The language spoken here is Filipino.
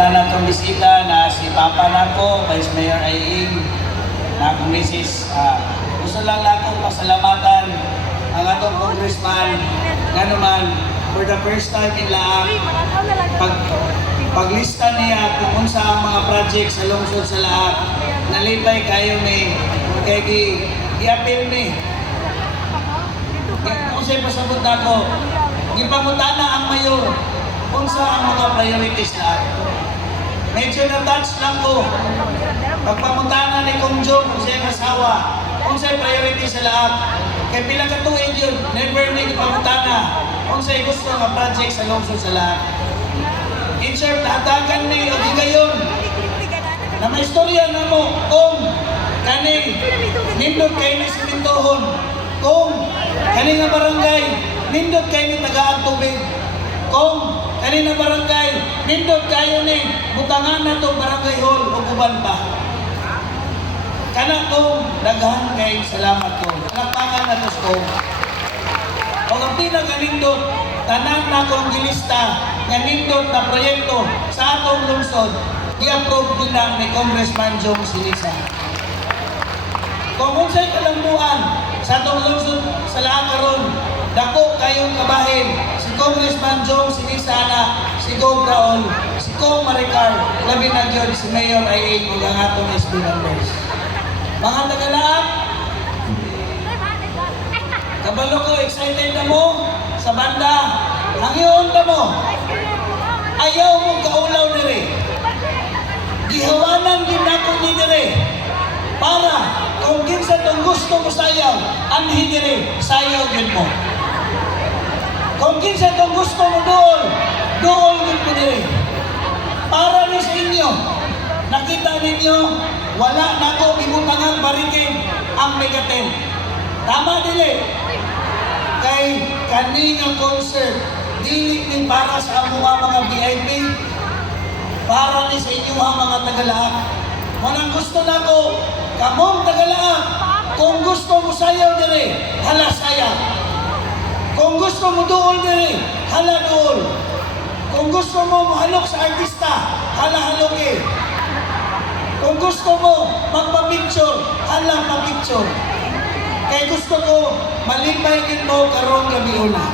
tanan natong bisita na si Papa nako, Vice Mayor Aing, na akong misis. Gusto lang natin pasalamatan ang atong congressman nga naman for the first time in laang paglista niya kung unsa ang mga project sa lungsod sa lahat. Nalipay kayo ni kay i-appeal ni. Kung sa'yo pasabot ako, ipangutana ang mayor kung sa ang mga priorities lahat. Medyo na-touch lang ko. Pagpamutana ni Kong Jong kung sa'yo asawa, kung sa'yo priorities sa lahat. Kaya pila ka tuwid yun, never ni ipangutana kung sa'yo gusto ng project sa lungsod sa lahat. In short, hatagan ni o di gayon na may istorya na mo kung kani nindot kayo ni simintohon, kung kani nga barangay nindot kayo ni tagaang tubig, kung kani na barangay nindot kayo ni butangan na to barangay hall o uban pa. Kana kong daghan kay salamat ko. Palakpakan na tos ko. O ang pinaganindot, tanan na kong gilista nga nindot na proyekto sa atong lungsod, i-approve din na ni Congressman Jong Sinisa. Kung unsay kalambuan sa atong lungsod sa lahat karon, dako kayong kabahin si Congressman Jong Sinisa na si Gov Raul, si Kong Maricar, labi na gyud si Mayor Aing ug ang atong SB members. Mga tagalaak, kabalo ko, excited na mo sa banda. Hangyon na mo. Ayaw mo kaulaw nire. Gihawanan din ako ni dire. Para kung kinsa itong gusto mo sayaw, anhi dire, sayaw din mo. Kung kinsa itong gusto mo dool, dool din mo dire. Para rin sa inyo, nakita ninyo, wala na ko ibutangang barikin ang Megaten. Tama dili. Kay kaningang concert, dili ni para sa mga VIP, para ni sa inyo ang mga tagalaak. Manang gusto na ko, kamong tagalaak, kung gusto mo sayaw dire, hala sayaw. Kung gusto mo dool dire, hala dool. Kung gusto mo mahalok sa artista, hala haloke. Kung gusto mo magpa-picture, hala pa-picture. Kaya gusto ko malipay din mo karong gabi una.